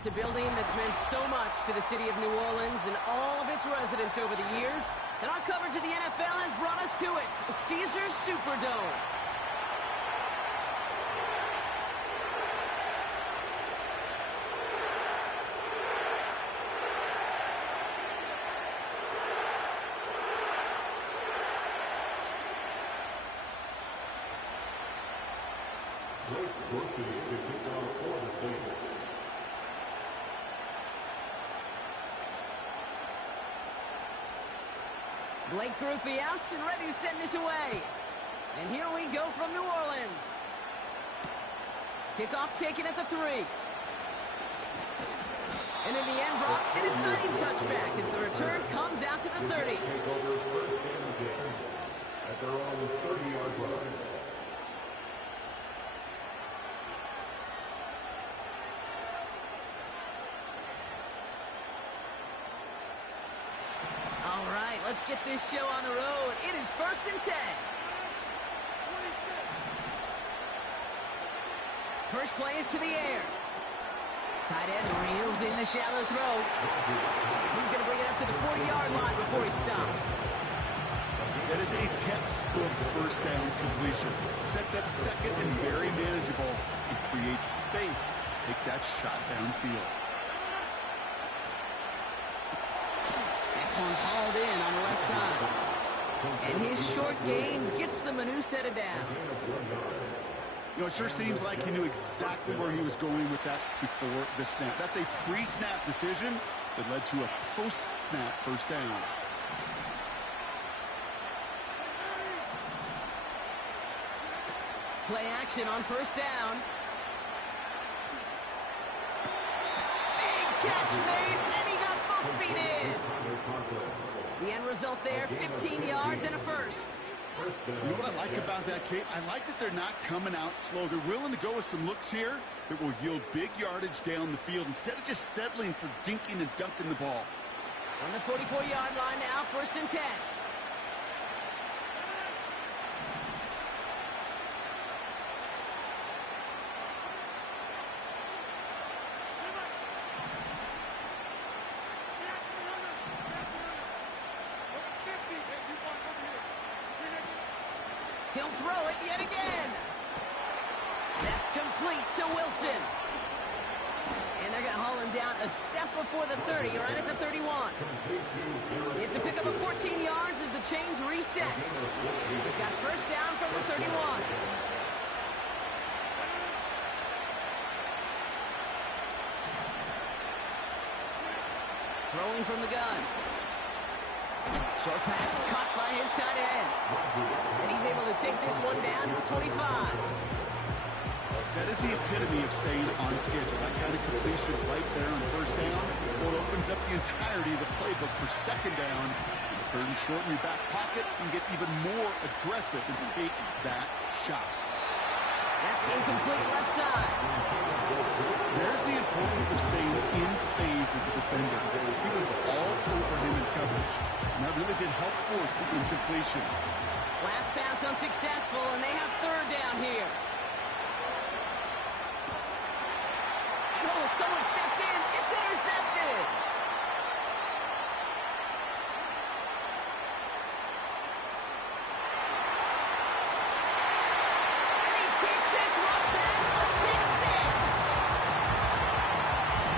It's a building that's meant so much to the city of New Orleans and all of its residents over the years. And our coverage of the NFL has brought us to it, Caesars Superdome. Blake Grupe out and ready to send this away. And here we go from New Orleans. Kickoff taken at the 3. And in the end, Brock, an exciting touchback as the return comes out to the 30. Take over first and 10 at their own 30-yard line. Let's get this show on the road. It is first and 10. First play is to the air. Tight end reels in the shallow throw. He's going to bring it up to the 40-yard line before he stops. That is a textbook first down completion. Sets up second and very manageable and creates space to take that shot downfield. This one's hauled in on the left side. And his short gain gets them a new set of downs. You know, it sure seems like he knew exactly where he was going with that before the snap. That's a pre-snap decision that led to a post-snap first down. Play action on first down. Big catch made, and he got both feet in. The end result there, 15 yards and a first. You know what I like about that, Kate? I like that they're not coming out slow. They're willing to go with some looks here that will yield big yardage down the field instead of just settling for dinking and dunking the ball. On the 44-yard line now, first and 10. He'll throw it yet again. That's complete to Wilson. And they're going to haul him down a step before the 30, right at the 31. It's a pickup of 14 yards as the chains reset. They've got first down from the 31. Throwing from the gun. Short pass caught by his tight end. And he's able to take this one down to the 25. That is the epitome of staying on schedule. That kind of completion right there on first down. Well, it opens up the entirety of the playbook for second down. Third and short in your back pocket and get even more aggressive and take that shot. That's incomplete left side. There's the importance of staying in phase as a defender. He was all over him in coverage. And that really did help force the incompletion. Last pass unsuccessful, and they have third down here. And oh, someone stepped in. It's intercepted. And he takes this one back for the pick six.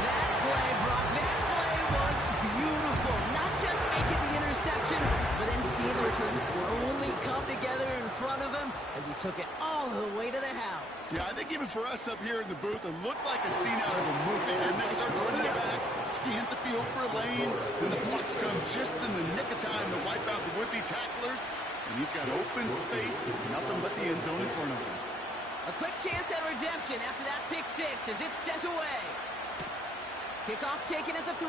That play, Brock, that play was beautiful. Not just making the interception, but then seeing the return slowly come together in front of him as he took it all the way to the house. Yeah, I think even for us up here in the booth, it looked like a scene out of a movie. And then starts running it back, scans the field for a lane, then the blocks come just in the nick of time to wipe out the would-be tacklers. And he's got open space, nothing but the end zone in front of him. A quick chance at redemption after that pick six as it's sent away. Kickoff taken at the 3.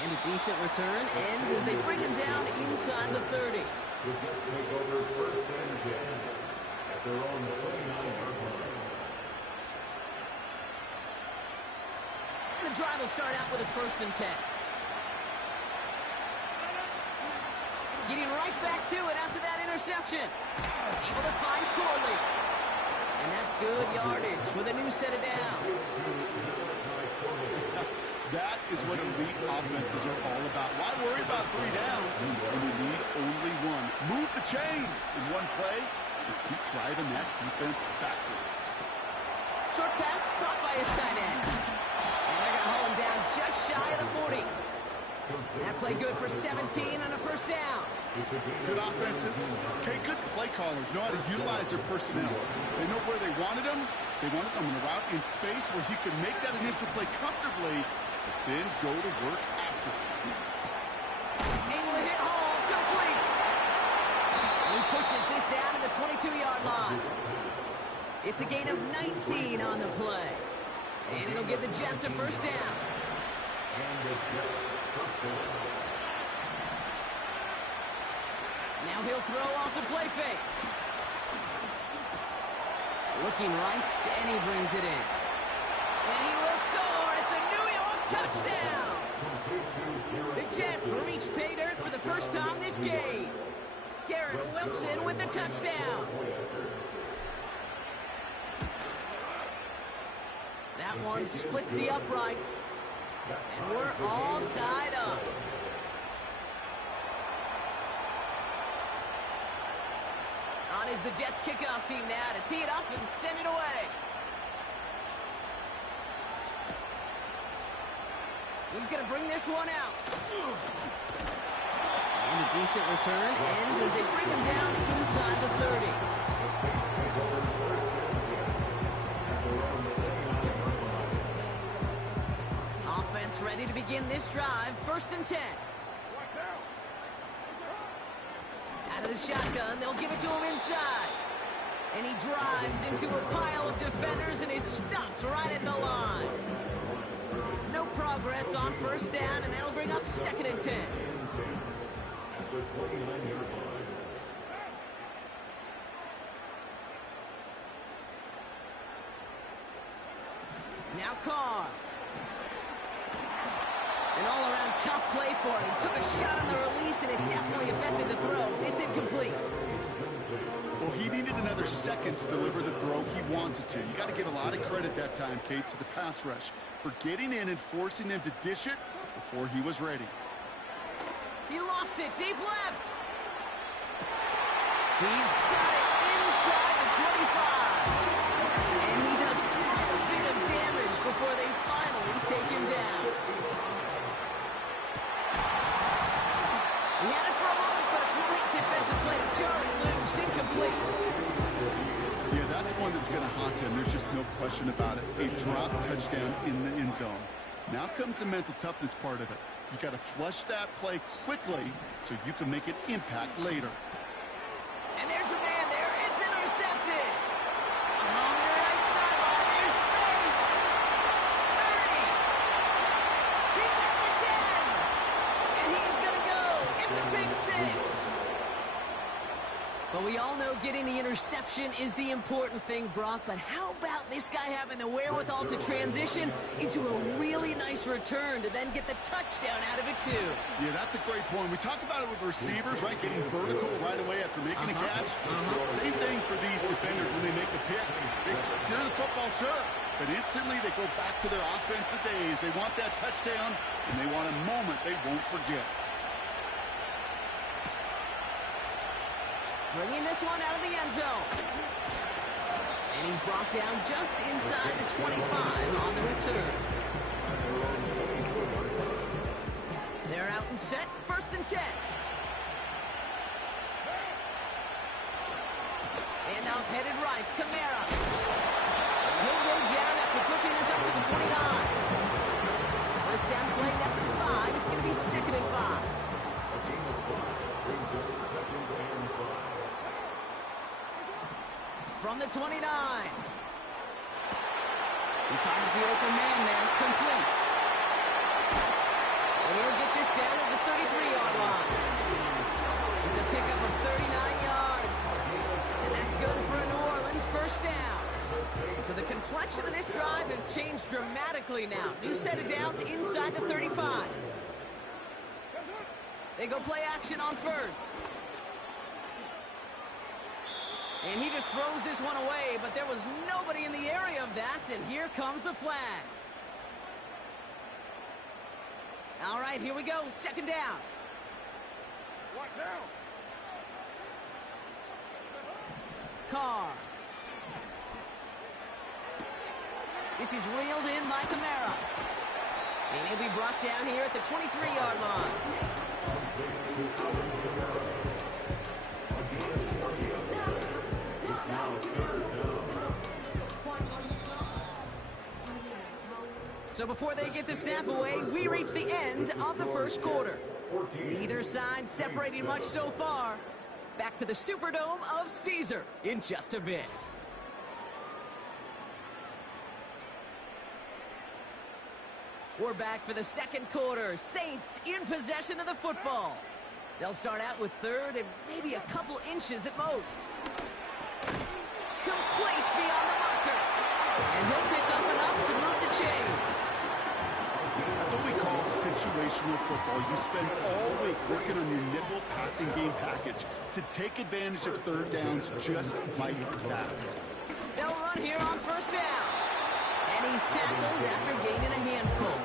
And a decent return ends as they bring him down inside the 30. The Jets take over first and 10 at their own 29-yard line. And the drive will start out with a first and 10. Getting right back to it after that interception. Able to find Corley. And that's good yardage with a new set of downs. That is what elite offenses are all about. Why worry about 3 downs when you need only 1? Move the chains in one play and keep driving that defense backwards. Short pass caught by his tight end. And they're going to haul him down just shy of the 40. That play good for 17 on a first down. Good offenses. Okay, good play callers know how to utilize their personnel. They know where they wanted them. They wanted them in a route in space where he could make that initial play comfortably, but then go to work after. Able to hit home, complete. And he pushes this down to the 22-yard line. It's a gain of 19 on the play. And it'll give the Jets a first down. Now he'll throw off the play fake. Looking right, and he brings it in. And he will score. It's a New York touchdown. The Jets reach pay dirt for the first time this game. Garrett Wilson with the touchdown. That one splits the uprights. And we're all tied up. On is the Jets kickoff team now to tee it up and send it away. He's going to bring this one out. And a decent return ends as they bring him down inside the 30. Offense ready to begin this drive. 1st and 10. Out of the shotgun, they'll give it to him inside. And he drives into a pile of defenders and is stopped right at the line. No progress on 1st down, and that'll bring up 2nd and 10. Now Carr. An all-around tough play for him. He took a shot on the release, and it definitely affected the throw. It's incomplete. Well, he needed another second to deliver the throw he wanted to. You got to give a lot of credit that time, Kate, to the pass rush for getting in and forcing him to dish it before he was ready. He lofts it deep left. He's got it inside the 25. And he does quite a bit of damage before they finally take him down. He had it for a moment, but a great defensive play to Charlie loose, incomplete. Yeah, that's one that's going to haunt him. There's just no question about it. A drop touchdown in the end zone. Now comes the mental toughness part of it. You got to flush that play quickly so you can make an impact later. And there's a man there. It's intercepted. Along the right sideline, there's space. 30. He's at the 10. And he's going to go. It's a big 6. But we all know getting the interception is the important thing, Brock. But how about this guy having the wherewithal to transition into a really nice return to then get the touchdown out of it, too? Yeah, that's a great point. We talk about it with receivers, right? Getting vertical right away after making a catch. Same thing for these defenders when they make the pick. They secure the football, sure. But instantly they go back to their offensive days. They want that touchdown, and they want a moment they won't forget. Bringing this one out of the end zone. And he's brought down just inside the 25 on the return. They're out and set. 1st and 10. And off headed right, Kamara. He'll go down after pushing this up to the 29. First down play, that's at 5. It's going to be 2nd and 5. From the 29. He finds the open man there, complete. And he'll get this down at the 33-yard line. It's a pickup of 39 yards. And that's good for a New Orleans first down. So the complexion of this drive has changed dramatically now. New set of downs inside the 35. They go play action on 1st. And he just throws this one away, but there was nobody in the area of that, and here comes the flag. All right, here we go, second down. Watch now. Carr. This is reeled in by Kamara. And he'll be brought down here at the 23-yard line. So before they get the snap away, we reach the end of the first quarter. Neither side separating much so far. Back to the Superdome of Caesar in just a bit. We're back for the second quarter. Saints in possession of the football. They'll start out with third and maybe a couple inches at most. Complete beyond the marker. And he'll pick up enough to move the chains. That's what we call situational football. You spend all week working on your nickel passing game package to take advantage of third downs just like that. They'll run here on first down. And he's tackled after gaining a handful.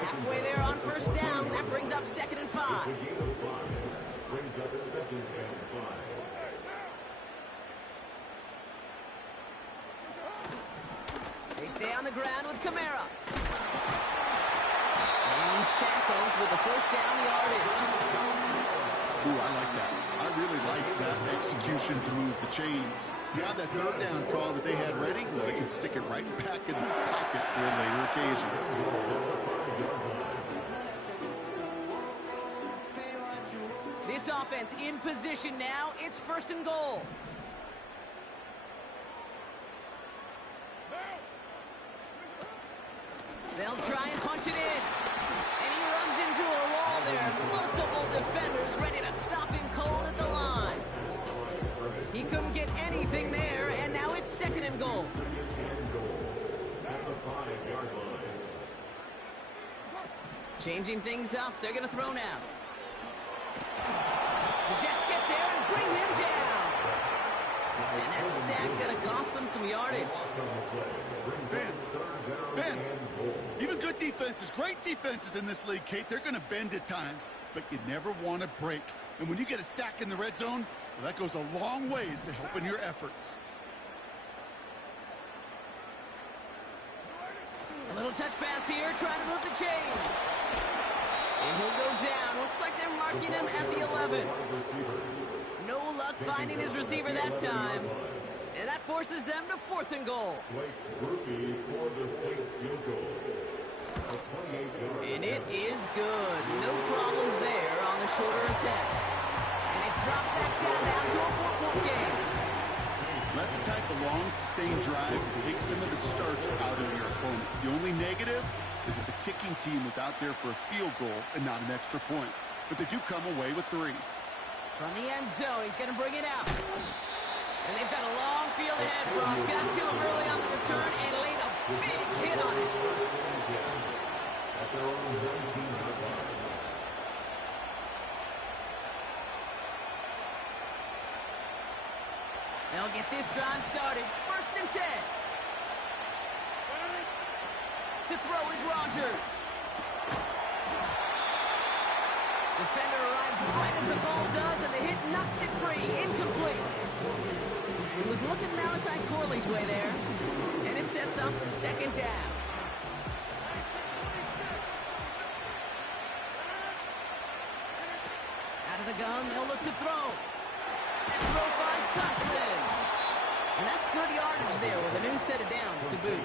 Halfway there on first down, that brings up 2nd and 5. Brings up 2nd and 5. They stay on the ground with Kamara. And he's tackled with the first down yardage. Ooh, I like that. I really like that execution to move the chains. You have that third down call that they had ready, well, they can stick it right back in the pocket for a later occasion. This offense in position now. It's 1st and goal. They'll try and punch it in. And he runs into a wall there. Multiple defenders ready to stop him cold at the line. He couldn't get anything there, and now it's 2nd and goal. Changing things up. They're going to throw now. The Jets get there and bring him down. And that sack going to cost them some yardage. Bend. Even good defenses, great defenses in this league, Kate, they're going to bend at times, but you never want to break. And when you get a sack in the red zone, well, that goes a long ways to helping your efforts. A little touch pass here, trying to move the chains. And he'll go down. Looks like they're marking him at the 11. No luck finding his receiver that time. And that forces them to 4th and goal. And it is good. No problems there on the shorter attempt. And it's dropped back down to a 4-point game. That's the type of long, sustained drive that takes some of the starch out of your opponent. The only negative is if the kicking team was out there for a field goal and not an extra point. But they do come away with 3. From the end zone, he's going to bring it out. And they've got a long field ahead, Brock. Got to him early on the return and laid a big hit on it. They'll get this drive started. 1st and 10. To throw is Rodgers. Defender arrives right as the ball does, and the hit knocks it free. Incomplete. He was looking Malachi Corley's way there, and it sets up 2nd down. Out of the gun, they'll look to throw. That throw finds Conklin. And that's good yardage there with a new set of downs to boot.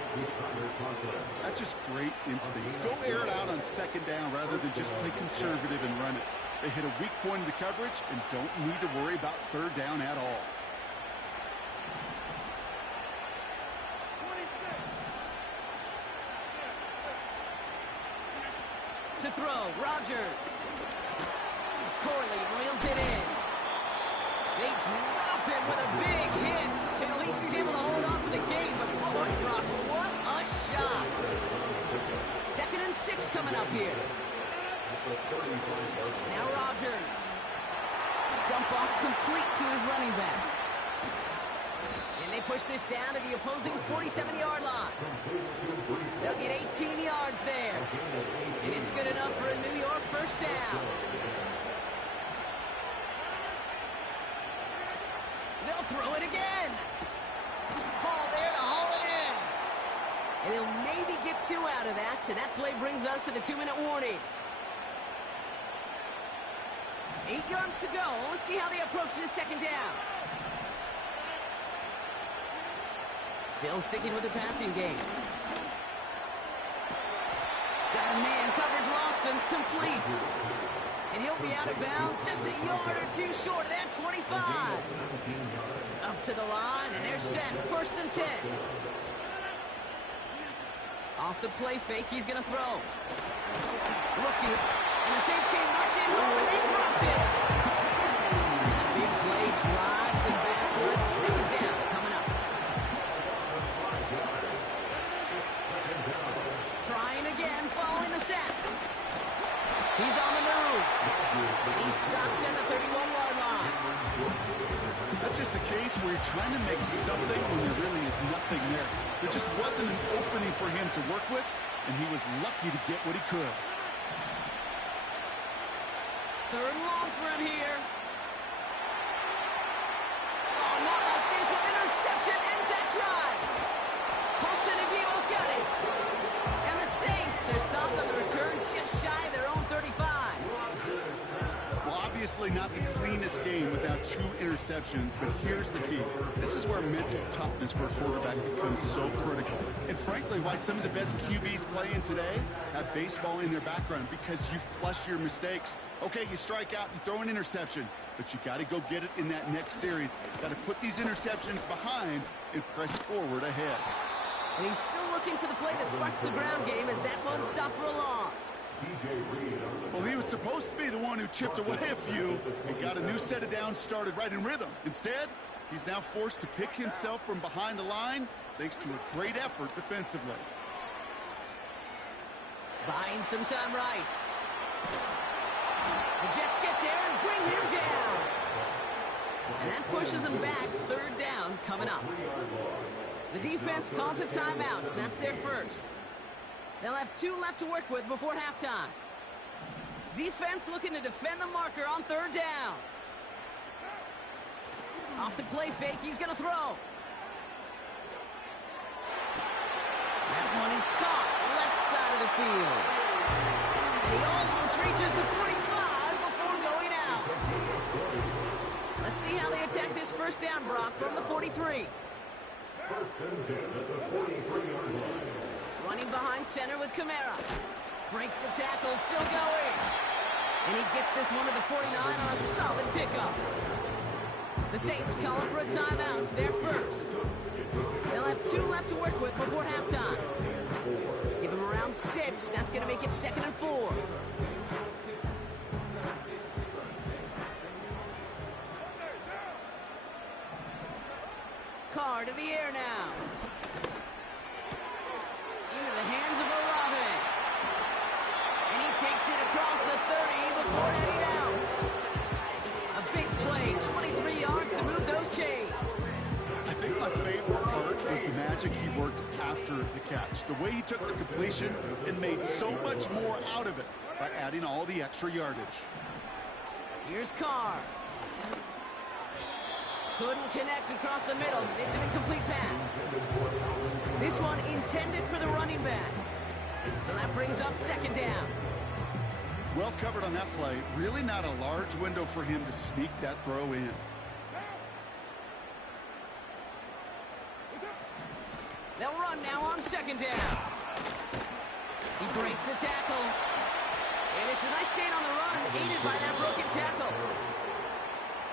That's just great instincts. Go air it out on 2nd down rather than just play conservative and run it. They hit a weak point in the coverage and don't need to worry about 3rd down at all. To throw, Rodgers. Corley reels it in. They drop him with a big hit. And at least he's able to hold on for the game. But boy, Brock, what a shot. 2nd and 6 coming up here. Now Rodgers. Dump off complete to his running back. And they push this down to the opposing 47-yard line. They'll get 18 yards there. And it's good enough for a New York first down. They'll throw it again. Ball there to haul it in. And he'll maybe get 2 out of that. So that play brings us to the 2-minute warning. 8 yards to go. Let's see how they approach this second down. Still sticking with the passing game. Got a man, coverage lost him, complete. And he'll be out of bounds just a yard or 2 short of that 25. Up to the line, and they're set. 1st and 10. Off the play fake, he's going to throw. Rookie. And the Saints came marching home, and they dropped it. And the big play drives them backwards. Second down coming up. Trying again, following the sack. He's on the move. And he's stopped at the 31-yard line. That's just the case where you're trying to make something when there really is nothing there. There just wasn't an opening for him to work with, and he was lucky to get what he could. 3rd and long for him here. Oh, not like this. An interception ends that drive. Colson and Devo's got it. And the Saints are stopped on the return just shy of their own 35. Well, obviously not the cleanest game without 2 interceptions, but here's the key. This is where mental toughness for a quarterback becomes so critical. And frankly, why some of the best QBs playing today have baseball in their background, because you flush your mistakes. Okay, you strike out, you throw an interception, but you got to go get it in that next series. Got to put these interceptions behind and press forward ahead. And he's still looking for the play that sparks the ground game as that one stopped for a loss. Well, he was supposed to be the one who chipped away a few and got a new set of downs started right in rhythm. Instead, he's now forced to pick himself from behind the line thanks to a great effort defensively. Buying some time right. The Jets get there and bring him down. And that pushes him back. 3rd down coming up. The defense calls a timeout, so that's their first. They'll have 2 left to work with before halftime. Defense looking to defend the marker on 3rd down. Off the play fake, he's going to throw. That one is caught, left side of the field. And he almost reaches the 45 before going out. Let's see how they attack this first down, Brock, from the 43. 1st and 10 at the 43-yard line. Running behind center with Kamara. Breaks the tackle, still going. And he gets this one to the 49 on a solid pickup. The Saints calling for a timeout. They're first. They'll have 2 left to work with before halftime. Give them around 6. That's going to make it 2nd and 4. Carr to the air now. Into the hands of Olave. And he takes it across the 30 before heading out. A big play, 23 yards to move those chains. I think my favorite part was the magic he worked after the catch. The way he took the completion and made so much more out of it by adding all the extra yardage. Here's Carr. Couldn't connect across the middle. It's an incomplete pass. This one intended for the running back. So that brings up 2nd down. Well covered on that play. Really not a large window for him to sneak that throw in. They'll run now on 2nd down. He breaks the tackle. And it's a nice gain on the run, aided by that broken tackle.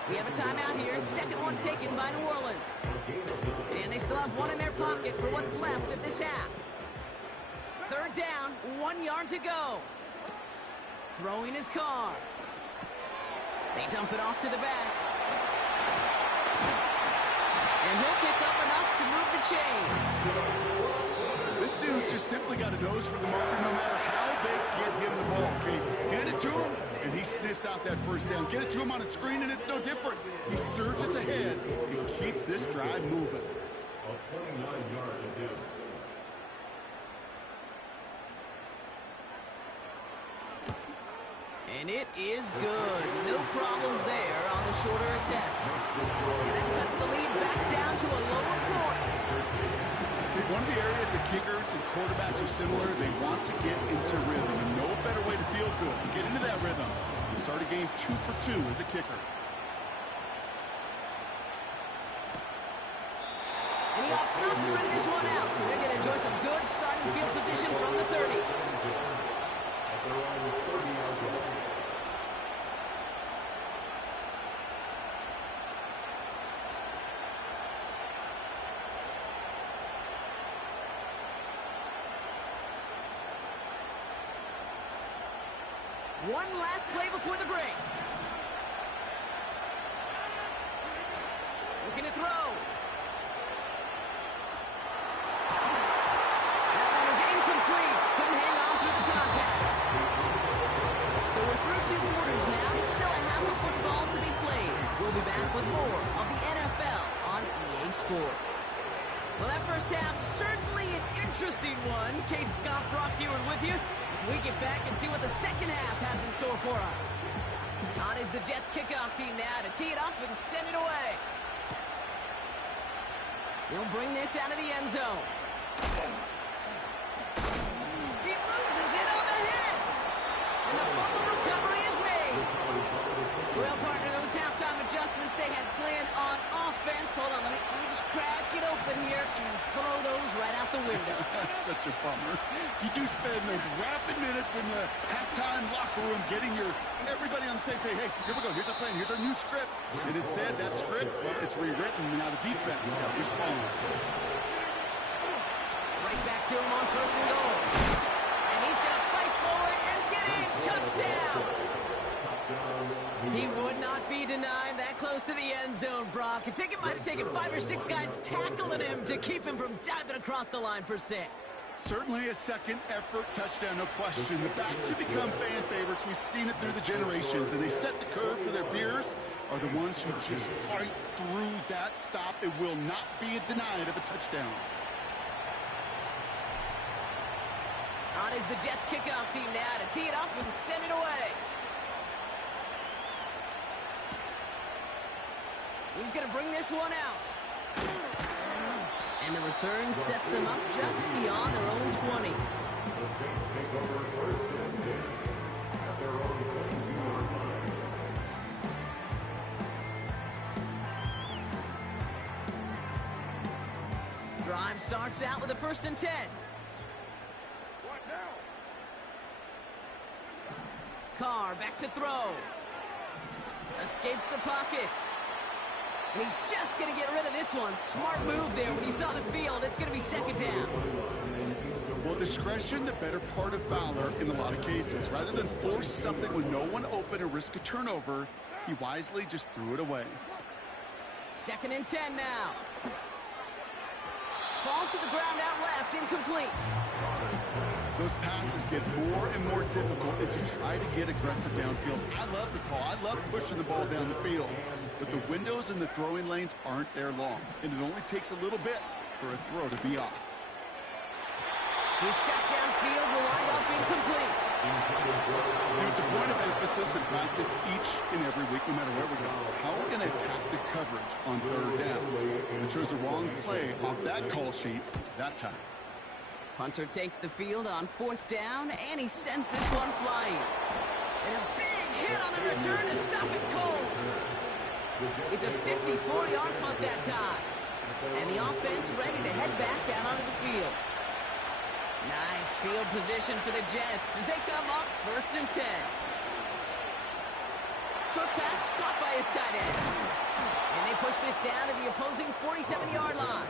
We have a timeout here. 2nd one taken by New Orleans. And they still have 1 in their pocket for what's left of this half. 3rd down, 1 yard to go. Throwing his Carr. They dump it off to the back. And he'll pick up enough to move the chains. This dude just simply got a nose for the marker no matter how they get him the ball. Okay, hand it to him, and he sniffs out that first down. Get it to him on a screen, and it's no different. He surges ahead and keeps gets this drive moving. A 29-yard attempt. And it is good. No problems there on the shorter attempt. And that cuts the lead back down to a lower point. One of the areas that kickers and quarterbacks are similar, they want to get into rhythm. And no better way to feel good than get into that rhythm and start a game 2 for 2 as a kicker. And he opts not to bring this one out, so they're going to enjoy some good starting field position from the 30. At their own 30-yard line. One last play before the break. Looking to throw. That one is incomplete. Couldn't hang on through the contact. So we're through 2 quarters now. Still a half of football to be played. We'll be back with more of the NFL on EA Sports. Well, that first half, certainly an interesting one. Kate Scott, Brock Ewing with you as we get back and see what the second half has in store for us. On is the Jets kickoff team now to tee it up and send it away. They'll bring this out of the end zone. He loses it on the hit. And the fumble recovery is made. Well, partner, those halftime adjustments they had planned on offense. Hold on, let me just crack it open here and throw those right out the window. That's such a bummer. You do spend those rapid minutes in the halftime locker room getting everybody on the same page. Hey, here we go. Here's our plan. Here's our new script. And instead, that script, well, it's rewritten. Now the defense got to respond. Right back to him on first and goal. And he's going to fight forward and get in. Touchdown. He would not be denied that close to the end zone, Brock. I think it might have taken 5 or 6 guys tackling him to keep him from diving across the line for 6. Certainly a second effort touchdown, no question. The backs have become fan favorites. We've seen it through the generations, and they set the curve for their peers are the ones who just fight through that stop. It will not be denied of a touchdown. On is the Jets kickoff team now to tee it up and send it away. He's going to bring this one out. And the return sets them up just beyond their own 20. The Saints take over first and 10 at their own 22-yard line. Drive starts out with a 1st and 10. What now? Carr back to throw. Escapes the pocket. And he's just going to get rid of this one. Smart move there. When you saw the field, it's going to be 2nd down. Well, discretion, the better part of valor in a lot of cases. Rather than force something with no one open or risk a turnover, he wisely just threw it away. 2nd and 10 now. Falls to the ground out left, incomplete. Those passes get more and more difficult as you try to get aggressive downfield. I love the call. I love pushing the ball down the field. But the windows in the throwing lanes aren't there long. And it only takes a little bit for a throw to be off. His shot downfield will wind up incomplete. It's a point of emphasis in practice each and every week, no matter where we go. How are we going to attack the coverage on 3rd down? I chose the wrong play off that call sheet that time. Hunter takes the field on 4th down, and he sends this one flying. And a big hit on the return to stop it cold. It's a 54-yard punt that time. And the offense ready to head back out onto the field. Nice field position for the Jets as they come up 1st and 10. Short pass caught by his tight end. And they push this down to the opposing 47-yard line.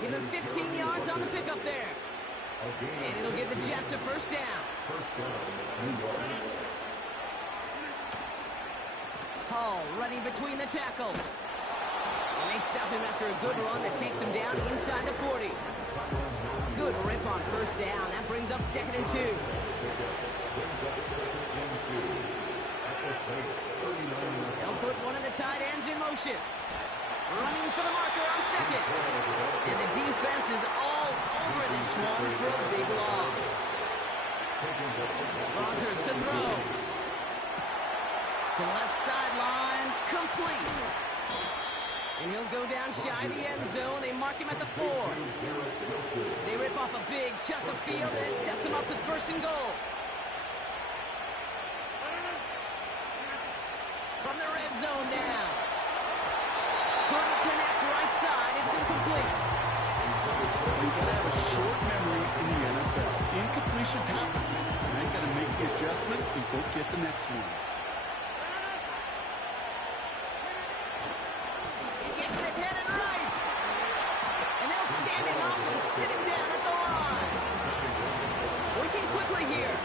Give him 15 yards on the pickup there. And it'll give the Jets a 1st down. Hall running between the tackles. And they stop him after a good run that takes him down inside the 40. Good rip on 1st down. That brings up 2nd and 2. They'll put one of the tight ends in motion. Running for the marker on second. And the defense is all over this one for a big loss. Rogers to throw. To left sideline, complete. And he'll go down shy of the end zone. They mark him at the 4. They rip off a big chunk of field, and it sets him up with first and goal. From the red zone now. Couldn't connect right side. It's incomplete. You gotta have a short memory in the NFL. Incompletions happen. Now you gotta make the adjustment and go get the next one. He gets it headed right. And they'll stand him up and sit him down at the line. Working quickly here.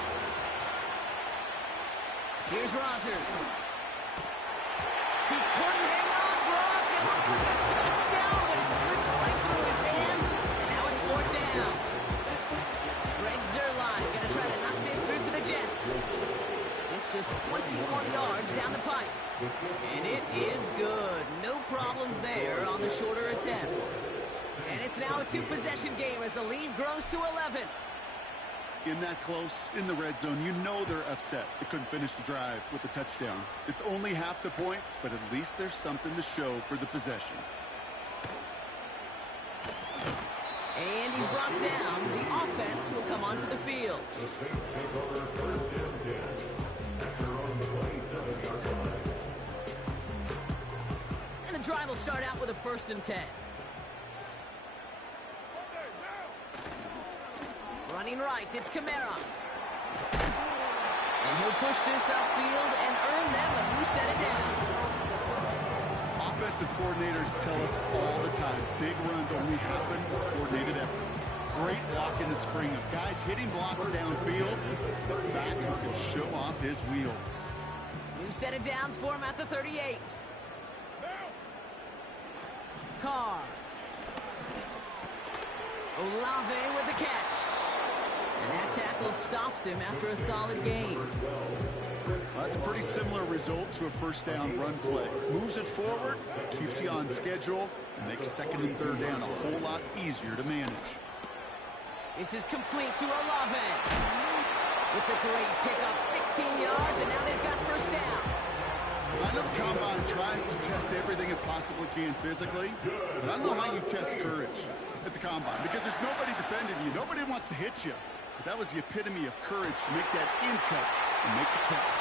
Here's Rogers. He couldn't hang on, Brock. It looked like a touchdown, but it slips right through his hands, and now it's 4th down. Greg Zuerlein gonna try to knock this through for the Jets. It's just 21 yards down the pipe. And it is good. No problems there on the shorter attempt. And it's now a 2-possession game as the lead grows to 11. In that close, in the red zone, you know they're upset. They couldn't finish the drive with the touchdown. It's only half the points, but at least there's something to show for the possession. And he's brought down. The offense will come onto the field. The Saints take over first and 10 at their own 27-yard line. And the drive will start out with a 1st and 10. Running right, it's Kamara. And he'll push this upfield and earn them a new set of downs. Offensive coordinators tell us all the time, big runs only happen with coordinated efforts. Great block in the spring of guys hitting blocks downfield, the back who can show off his wheels. New set of downs for him at the 38. Carr. Olave with the catch. And that tackle stops him after a solid gain. Well, that's a pretty similar result to a first down run play. Moves it forward, keeps you on schedule, and makes 2nd and 3rd down a whole lot easier to manage. This is complete to Olave. It's a great pickup, 16 yards, and now they've got first down. I know the Combine tries to test everything it possibly can physically, but I don't know how you test courage at the Combine, because there's nobody defending you. Nobody wants to hit you. But that was the epitome of courage to make that in cut and make the catch.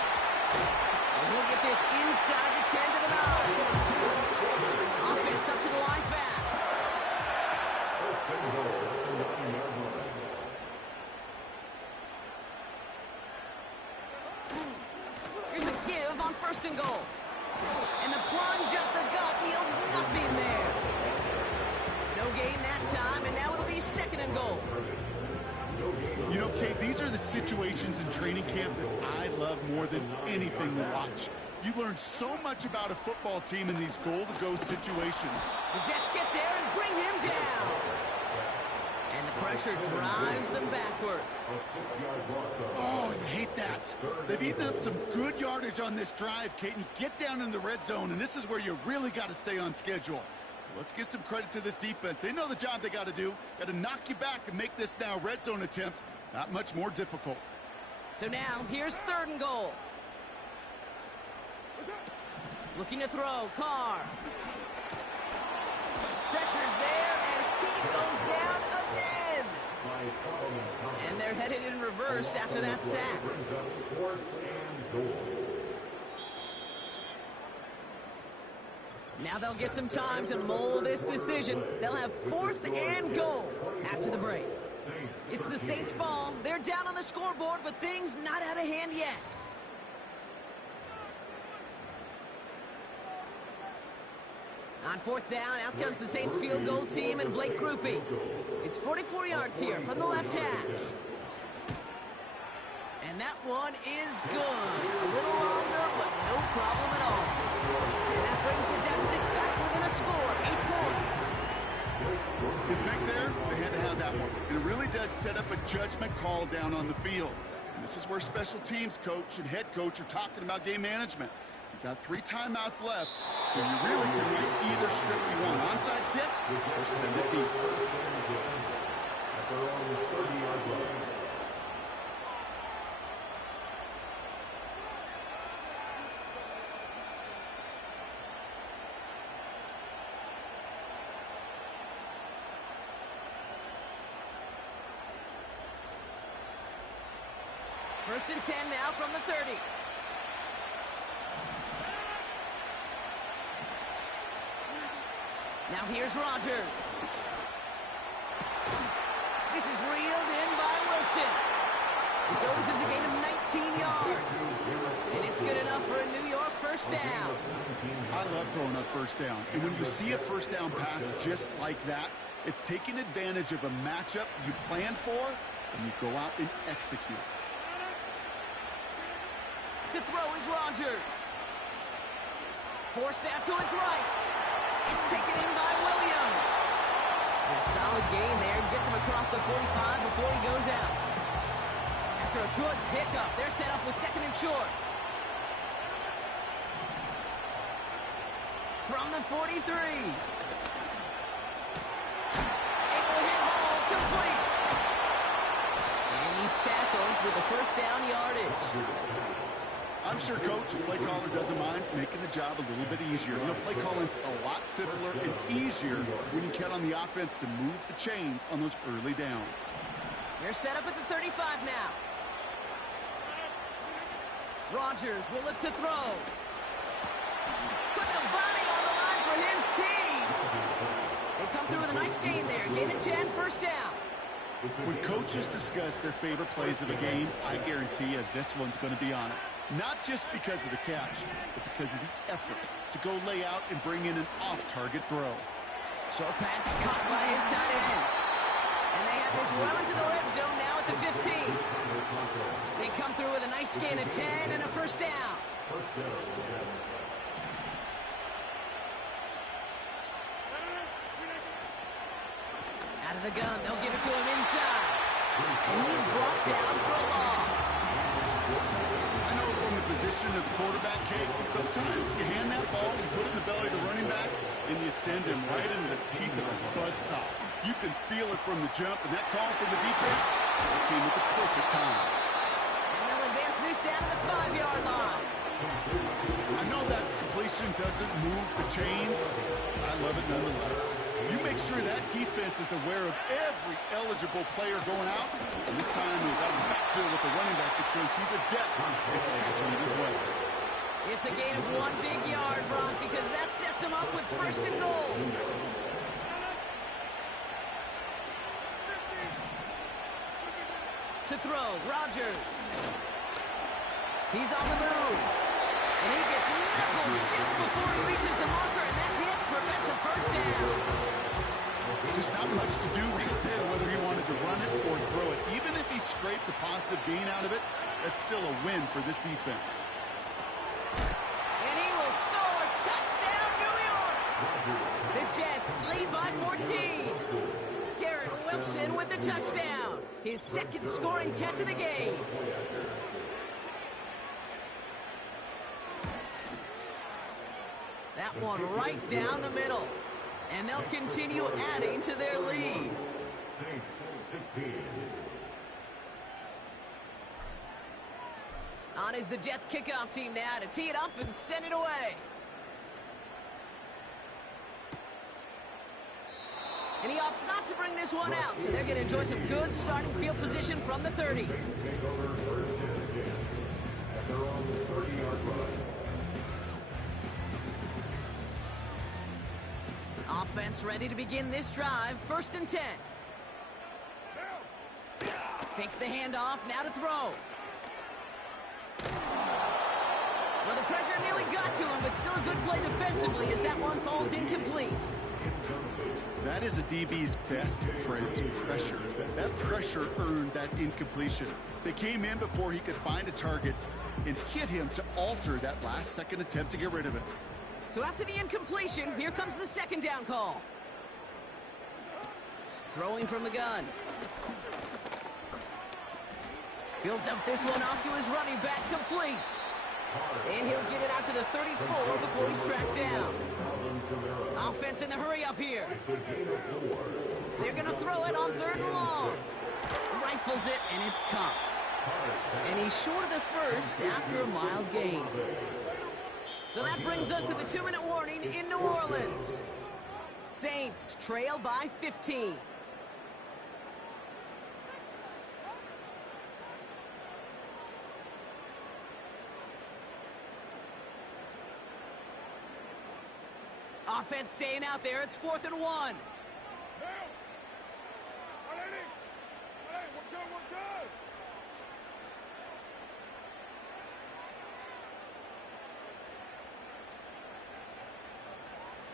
And he'll get this inside the 10 to the 9. Offense up to the line fast. First and goal at the 9-yard line. Here's a give on 1st and goal. And the plunge up the gut yields nothing there. No gain that time, and now it'll be 2nd and goal. You know, Kate, these are the situations in training camp that I love more than anything to watch. You learn so much about a football team in these goal-to-go situations. The Jets get there and bring him down. And the pressure drives them backwards. Oh, I hate that. They've eaten up some good yardage on this drive, Kate, and you get down in the red zone, and this is where you really got to stay on schedule. Let's give some credit to this defense. They know the job they got to do. Got to knock you back and make this now red zone attempt not much more difficult. So now, here's 3rd and goal. Looking to throw, Carr. Pressure's there, and he goes down again. And they're headed in reverse after that sack. Brings up 4th and goal. Now they'll get some time to mold this decision. They'll have 4th and goal after the break. It's the Saints' ball. They're down on the scoreboard, but things not out of hand yet. On 4th down, out comes the Saints field goal team and Blake Grupe. It's 44 yards here from the left hash. And that one is good. A little longer, but no problem at all. And that brings the deficit back within a score, 8 points. His make there, they had to have that one. And it really does set up a judgment call down on the field. And this is where special teams coach and head coach are talking about game management. You Got 3 timeouts left, so you really can write either script you want. Onside kick or send it deep. At their own 30-yard line. First and 10 now from the 30. Now here's Rodgers. This is reeled in by Wilson. It goes as a gain of 19 yards. And it's good enough for a New York first down. I love throwing a first down. And when you see a first down pass just like that, it's taking advantage of a matchup you plan for, and you go out and execute. To throw is Rodgers. Forced out to his right. It's taken in by Williams. A solid gain there. Gets him across the 45 before he goes out. After a good pickup, they're set up with second and short. From the 43. Able to hit home, complete. And he's tackled with the first down yardage. I'm sure Coach, the play caller, doesn't mind making the job a little bit easier. You know, play calling's a lot simpler and easier when you count on the offense to move the chains on those early downs. They're set up at the 35 now. Rodgers will look to throw. Put the body on the line for his team. They come through with a nice gain there. Gain of 10, first down. When coaches discuss their favorite plays of a game, I guarantee you this one's going to be on it. Not just because of the catch, but because of the effort to go lay out and bring in an off-target throw. Short pass caught by his tight end. And they have this well into the red zone now at the 15. They come through with a nice gain of 10 and a first down. Out of the gun, they'll give it to him inside. And he's brought down for a loss. I know from the position of the quarterback, Kate, sometimes you hand that ball, you put it in the belly of the running back, and you send him right into the teeth of a buzzsaw. You can feel it from the jump, and that call from the defense, it came at the perfect time. And they'll advance this down to the 5-yard line. I know that completion doesn't move the chains. I love it nonetheless. You make sure that defense is aware of every eligible player going out. And this time he was out of the backfield with the running back that shows he's adept at catching it as well. It's a gain of 1 big yard, Brock, because that sets him up with first and goal. To throw, Rodgers. He's on the move. And he gets knuckled just before he reaches the marker, and that hit prevents a first down. Just not much to do right there, whether he wanted to run it or throw it. Even if he scraped a positive gain out of it, that's still a win for this defense. And he will score. Touchdown, New York! The Jets lead by 14. Garrett Wilson with the touchdown. His second scoring catch of the game. That one right down the middle. And they'll continue adding to their lead. Saints 16. On is the Jets kickoff team now to tee it up and send it away. And he opts not to bring this one out, so they're going to enjoy some good starting field position from the 30. Take over first and 10 at their own 30-yard line. Offense ready to begin this drive. First and 10. Fakes the handoff. Now to throw. Well, the pressure nearly got to him, but still a good play defensively as that one falls incomplete. That is a DB's best friend, pressure. That pressure earned that incompletion. They came in before he could find a target and hit him to alter that last-second attempt to get rid of it. So after the incompletion, here comes the second down call. Throwing from the gun. Builds up this one off to his running back, complete. And he'll get it out to the 34 before he's tracked down. Offense in the hurry up here. They're going to throw it on 3rd and long. Rifles it, and it's caught. And he's short of the first after a mild gain. So that brings us to the 2-minute warning in New Orleans. Saints trail by 15. Offense staying out there. It's 4th and 1. Now. Already. Hey, we're good, we're good.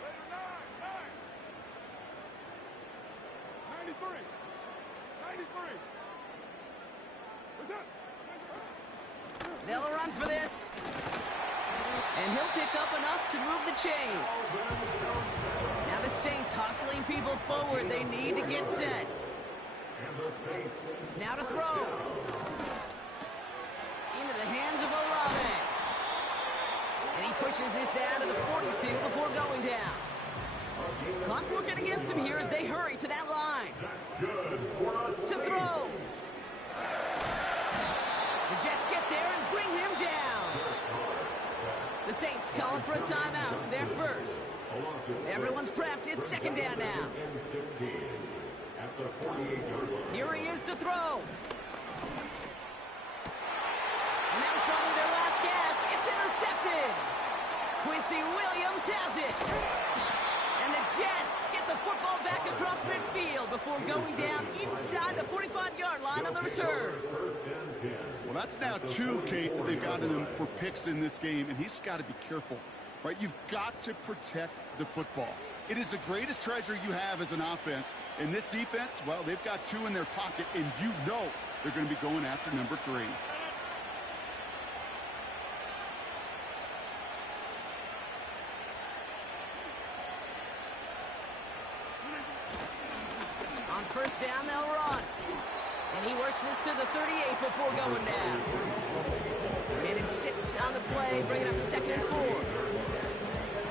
Later, 93. 93. What's up? They'll run for this. And he'll pick up enough to move the chains. Now the Saints hustling people forward. They need to get set. Now to throw. Into the hands of Olave. And he pushes this down to the 42 before going down. Clock working against him here as they hurry to that line. To throw. The Jets get there and bring him down. The Saints calling for a timeout. They're first. Everyone's prepped. It's 2nd down now. Here he is to throw. And that was probably their last gasp. It's intercepted. Quincy Williams has it. And the Jets get the football back across midfield before going down inside the 45-yard line on the return. Well, that's now 2, Kate, that they've gotten him for picks in this game, and he's got to be careful, right? You've got to protect the football. It is the greatest treasure you have as an offense. In this defense, well, they've got 2 in their pocket, and you know they're going to be going after number 3. On 1st down, they'll run. And he works this to the 38 before going down. Managed 6 on the play, bringing up 2nd and 4.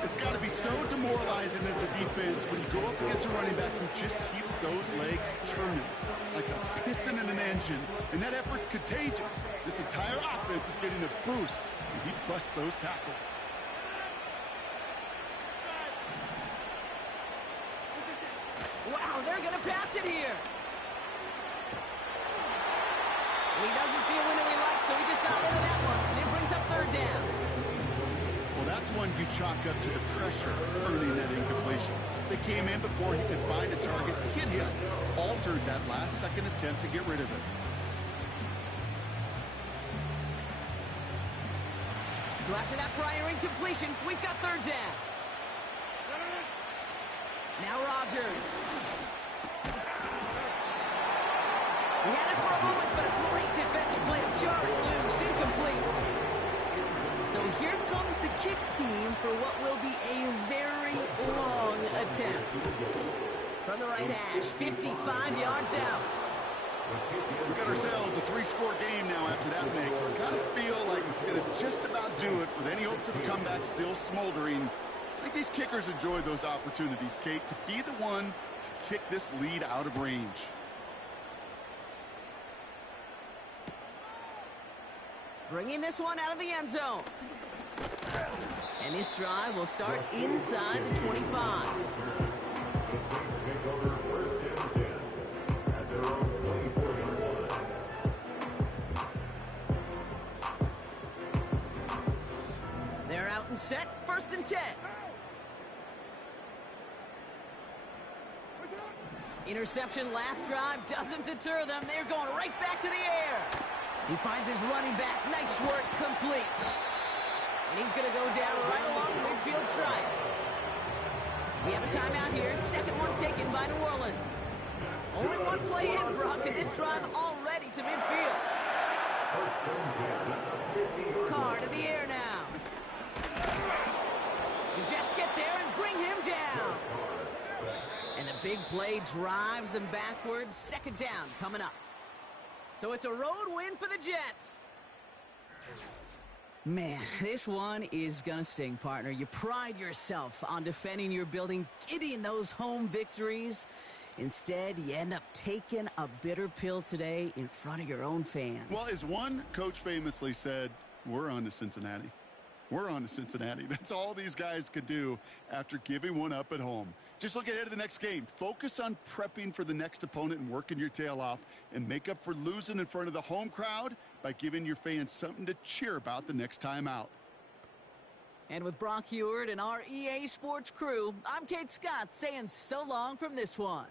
It's got to be so demoralizing as a defense when you go up against a running back who just keeps those legs churning like a piston in an engine. And that effort's contagious. This entire offense is getting a boost, and he busts those tackles. Wow, they're going to pass it here. He doesn't see a window he likes, so he just got rid of that one. And it brings up 3rd down. Well, that's one you chalk up to the pressure earning that incompletion. They came in before he could find a target, hit him, altered that last-second attempt to get rid of it. So after that prior incompletion, we've got 3rd down. Now Rodgers. He had it for a moment, but a great defensive play to jar it loose, incomplete. So here comes the kick team for what will be a very long attempt. From the right hash, 55 yards out. We got ourselves a 3-score game now after that make. It's got to feel like it's going to just about do it with any hopes of a comeback still smoldering. I think these kickers enjoy those opportunities, Kate, to be the one to kick this lead out of range. Bringing this one out of the end zone. And this drive will start inside the 25. They're out and set, 1st and 10. Interception last drive doesn't deter them. They're going right back to the air. He finds his running back. Nice work, complete. And he's going to go down right along the midfield stripe. We have a timeout here. 2nd one taken by New Orleans. Only one play in, Brock, and this drive already to midfield. Carr to the air now. The Jets get there and bring him down. And the big play drives them backwards. 2nd down coming up. So it's a road win for the Jets. Man, this one is gonna sting, partner. You pride yourself on defending your building, getting those home victories. Instead, you end up taking a bitter pill today in front of your own fans. Well, as one coach famously said, we're on to Cincinnati. We're on to Cincinnati. That's all these guys could do after giving one up at home. Just look ahead to the next game. Focus on prepping for the next opponent and working your tail off, and make up for losing in front of the home crowd by giving your fans something to cheer about the next time out. And with Brock Heward and our EA Sports crew, I'm Kate Scott saying so long from this one.